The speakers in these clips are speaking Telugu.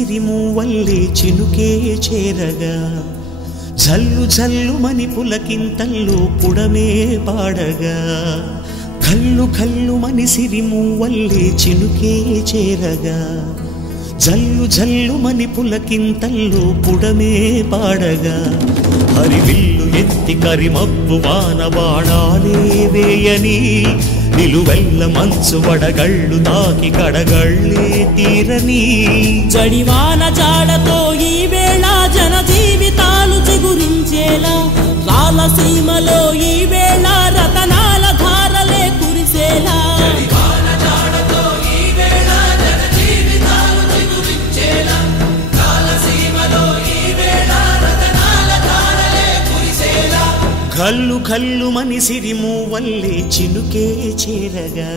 సిరిమూవల్లే చినుకే చేరగా జల్లు జల్లుమని పులకింతల్లో పుడమే పాడగా కల్లు కల్లుమని సిరిమూవల్లే చినుకే చేరగా జల్లు జల్లుమని పులకింతల్లో పుడమే పాడగా హరివిల్లు ఎత్తి కరిమబ్బు వాన బాణాలే వేయని నిలువెల్ల మంచు వడగళ్ళు తాకి కడగళ్ళే తీరని జడివాన జాడతో ఈ వేళ జన జీవితాలు చిగురించేలా రాలసీమలో ఈ వేళ రతనాల ధారలే కురిసేలా కల్లు కల్లుమని సిరిమూవల్లే చినుకే చేరగా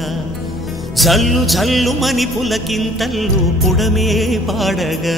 జల్లు జల్లుమని పులకింతల్లో పుడమే పాడగా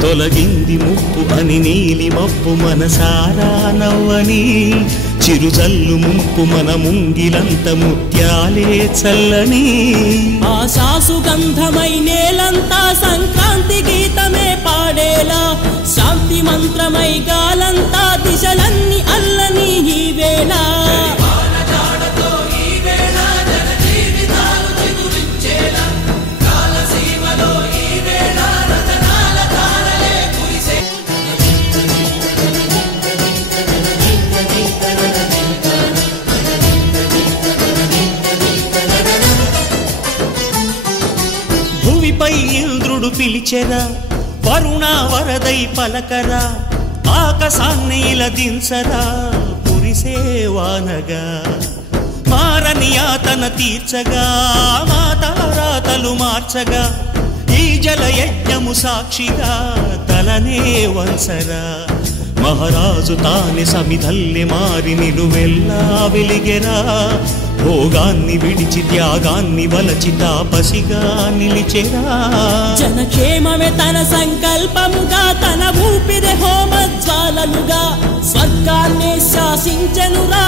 తొలగింది ముప్పు అని నీలి మప్పు మనసారా నవ్వని చిరుజల్లు ముంపు మన ముంగిలంత ముత్యాలే చల్లని ఆశాసు గంధమై నేలంతా సంక్రాంతి గీతమే పాడేలా శాంతి మంత్రమై గాలంతా దిశలన్నీ అల్లని ఈ వేళ భూమిపై ఇంద్రుడు పిలిచెరా వరుణ వరదై పలకరా ఆకాశాన్ని ఇలా దించరా కురిసేవానగా మారని యాతన తీర్చగా మాతారాతలు మార్చగా ఈ జలయజ్ఞము సాక్షిగా తలనే వంచరా మహారాజు తానే సమిధల్లె మారి నిలువెల్లా వెలిగెరా భోగాన్ని విడిచి త్యాగాన్ని వలచి తాపసిగా నిలిచెరా జనక్షేమమే తన సంకల్పముగా తన ఊపిరి హోమజ్వాలలుగా స్వర్గాన్ని శాసించెనురా